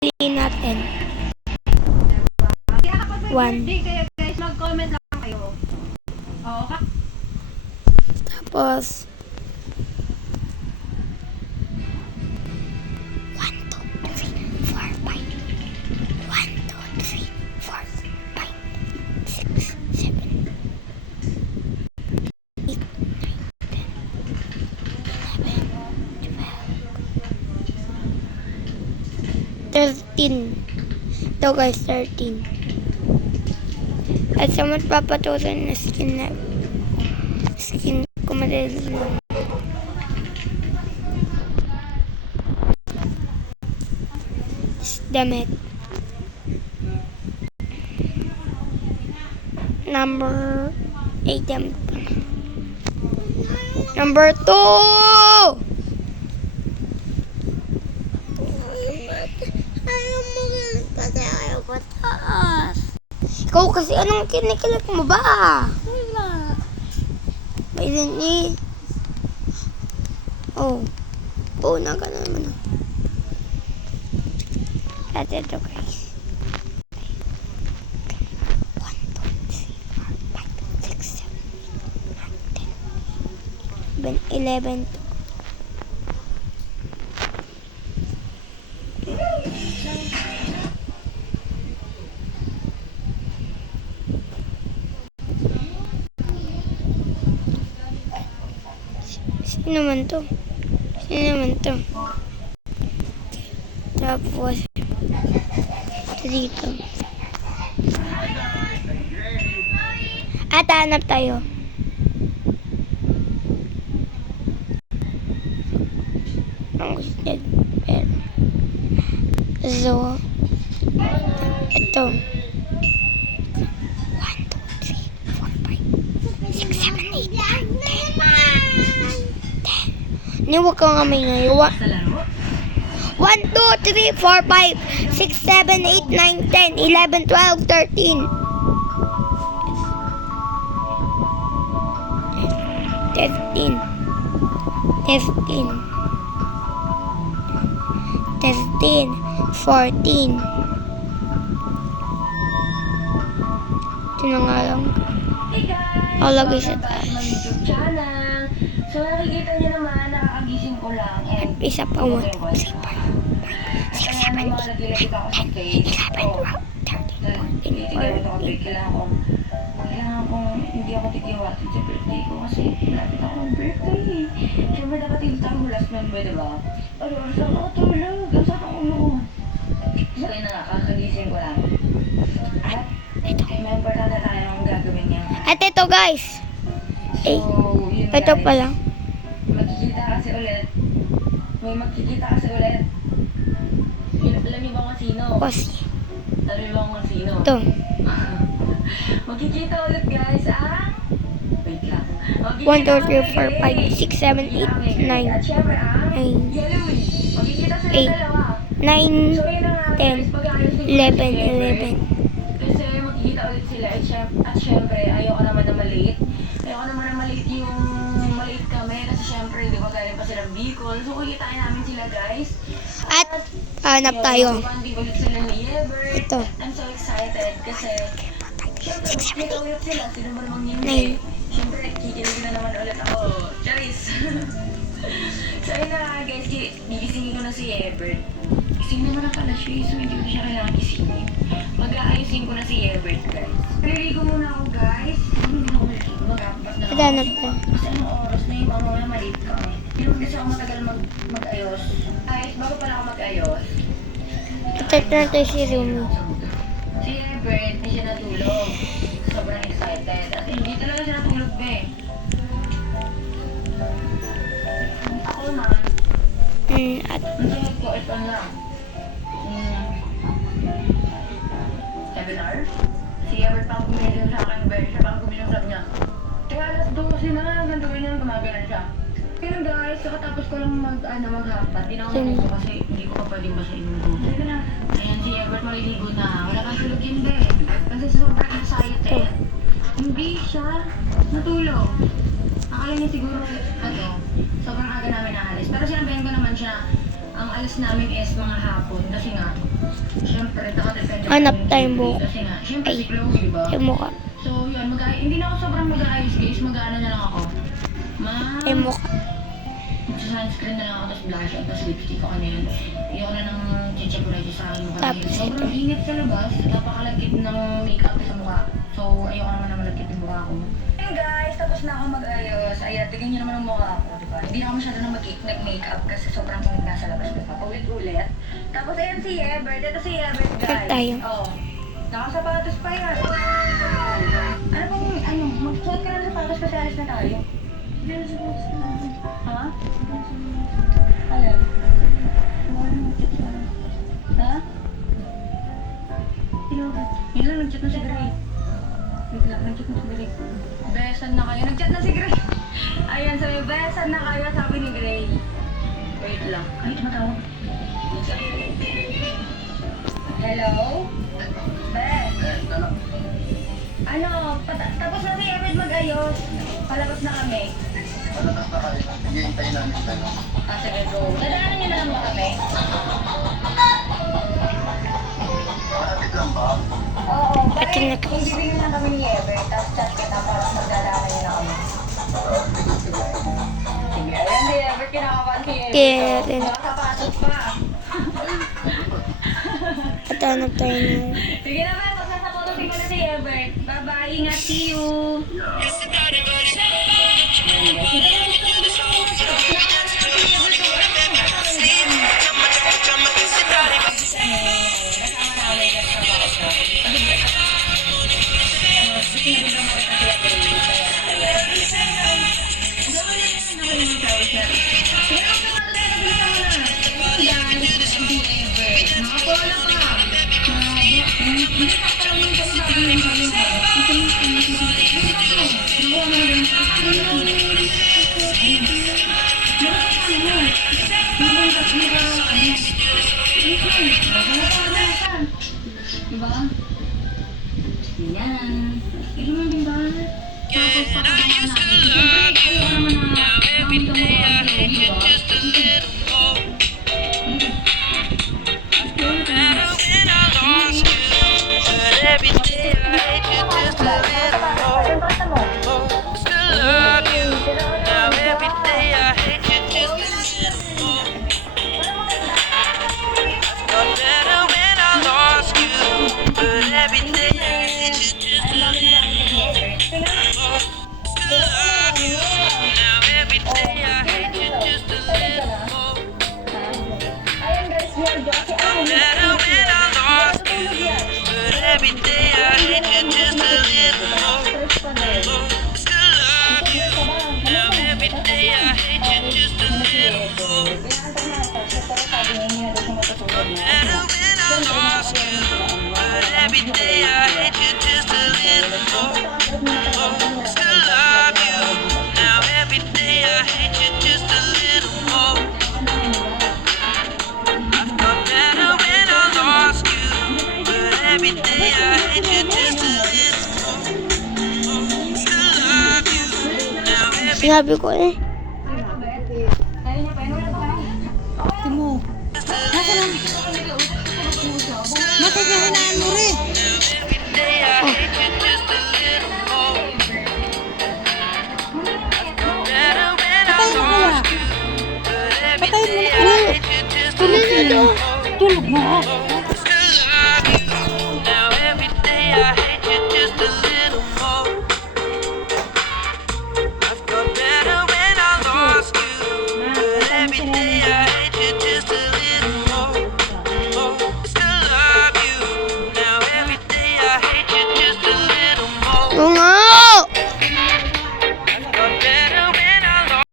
piliin natin. Kaya kapag may 1. birthday kayo guys, mag-comment lang kayo. Oo, Tapos 1, 2, 3, 4, 5. 1, 2, 3, 4, 5, 6, 7, 8, 9, 10, 11, 12, 13. Ito guys, 13. At sa magpapatuloy na skin ko madali lang. Damit. Number 8. Number 2! Ayaw mataas. Ikaw kasi anong kinikilig mo ba? Wala. May din eh. Oh. Oh, naga naman. At ito guys. 1, 2, 3, 4, 5, 6, 7, 8, 9, 10, 11. Sino naman to? Sino naman to? Tapos dito. At hanap tayo. Ang gusto niya. Pero so ito 1, 2, 3, 4, 5, 6, 7, 8, 9, 10. Huwag kang kamay ngayon. 1, 2, 3, 4, 5, 6, 7, 8, 9, 10, 11, 12, 13. 15. 14. Ito na nga lang. Hey guys! I'll lagay sa Welcome back taas. to my YouTube channel. So nakikita niyo naman, nakakagising ko lang. At isa pa 1, 2, 3, 4, 5, 6, 7, 8, 9, 10, 11, 12, 13, 14, 15. Kailangan kong hindi ako tigiwatin sa birthday ko kasi lapit ako ng birthday eh. Siyempre dapat yung tayo last member, diba? Ano, saan ako tulog? Saan ako ulo? So yun na nga, kakagising ko lang. At member na tayo ang gagawin niya. At ito guys. So, yun Ito guys. pa lang. Magkikita kasi ulit. May magkikita kasi ulit. Alam niyo ba kung sino? Kasi Alam niyo ba kung sino? ito. Magkikita ulit guys ang... Wait lang. 1, 2, 3, 4, 5, 6, 7, 8, 9, At syempre ang... 9, Yellowy. Magkikita sila 8, dalawa. 9, So yun na nga 10, guys, pag-ayos din 11, 11. Kasi magkikita ulit sila at syempre ayoko naman na maliit. Ayoko naman na maliit yung maliit kami kasi syempre di ba galing pa sila Bicol. So kukitain namin sila guys. At hanap tayo. Bonding ulit sila ni Yebert. Ito. I'm so excited kasi syempre magkikita ulit sila. Sino ba namang hindi? Nine. Syempre kikinig na naman ulit ako. Charis! So ayun na nga guys, gigisingin ko na si Yebert. Gising naman na pala siya, so hindi ko na siya kailangan gisingin. Mag-aayusin ko na si Yebert guys. Naliligo muna ako guys. Hindi na ako naliligo, mag-apat na ako. At hanap tayo. Kasi anong oras na yung mamaya maliit kami. Hindi naman kasi ako matagal mag-ayos. Guys, bago pala ako mag-ayos. Check na tayo si Rumi. Si Yebert, hindi siya natulog. Sobrang excited. At hindi talaga siya natulog ba eh. Ako naman, At ang tulog ko, ito lang. 7 hours? Si Yebert pang gumising sa akin, Ben. Siya pang gumising sa niya. Kaya alas 12 na, hanggang gawin niya, gumagana siya. Pero guys, kakatapos ko lang maghapad. Di na ako naligo kasi hindi ko pa pwedeng basahin yung tubig. Sige na. Ayan, si Yebert maliligo na. Wala kang tulog yun, Ben. Kasi sobrang excited. Hindi siya natulog. Akala niya siguro, sobrang aga namin naalis. Pero sinabihan ko naman siya, ang alas namin is mga hapon. Kasi nga, syempre, nakadepende Hanap kami tayong sa- buhok. Kasi nga, syempre Ay. si Chloe, diba? Yung mukha. So, yun, hindi na ako sobrang mag-aayos guys. Mag-ano na lang ako. Yung mukha. Sunscreen na lang ako, tapos blush, tapos lipstick ako na yun. Ayoko na ng chichipurete sa aking mukha. Tapos Sobrang init sa labas, napakalagkit ng makeup sa mukha. So, ayoko naman na malagkit yung mukha ko. Ayun guys, tapos na ako mag-ayos. Ayan, tignan nyo naman ang mukha ko, diba? Hindi na ako masyado na nag-makeup kasi sobrang init na sa labas, diba? Paulit-ulit. Tapos ayan si Ebert. Ito si Ebert guys. Balik tayo. Oh, nakasapatos pa yan. Ano bang, magsuot ka na ng sapatos kasi alis na tayo. Ha? Alin? Ha? Yun lang, nag-chat na si Gray. Wait lang, nag-chat na si Gray. Besan na kayo. Nag-chat na si Gray. Ayan, sabi, besan na kayo, sabi ni Gray. Wait lang. Ay, tumatawag. Wait lang. Hello? Bes? Ano, tapos na si Emmet mag-ayos. Palabas na kami. Malakas na kayo. Hihintay namin kayo. Sige, go. Dadaanan niyo na lang ba kami? Malapit lang ba? Oo, Ito na bakit? Kung bibigyan lang kami ni Ever, tapos chat kita para magdadaanan niyo na kami. Sige, ayan si Ever, kinakabahan si Ever. Kaya, Nakakapasok pa. at hanap tayo ng... Sige na ba, pagsasapotin ko na si Ever. Bye-bye, ingat, see you. Diba? Yan. Ito mo din ba? Tapos pakakabahan natin. Siyempre, ayaw naman na mamit ang mga ano, diba? Every day I hate you just a little more. Still love you. Now every day I hate you just a little more. Thought better when I lost you, but every day I hate you just a little more. Still love you. Now every day I hate you just a little more. Ayan guys, yan. Kasi ako, Better when I lost you, but every day I hate you just a little more. stress pa din. Still love you. Now every day I hate you just a little more. Inaantay na ito. Siyempre, sabi niya, hindi na daw siya matutulog na. Better when I lost you, but every day I hate you just a little more. Still love you. Now every day I hate you just a little more. I thought better when I lost you, but every day I hate you just a little more. Still love you. Now every Sinabi ko eh. Ayaw niya pa, ano na ba? Timo. Nasa lang. Nasa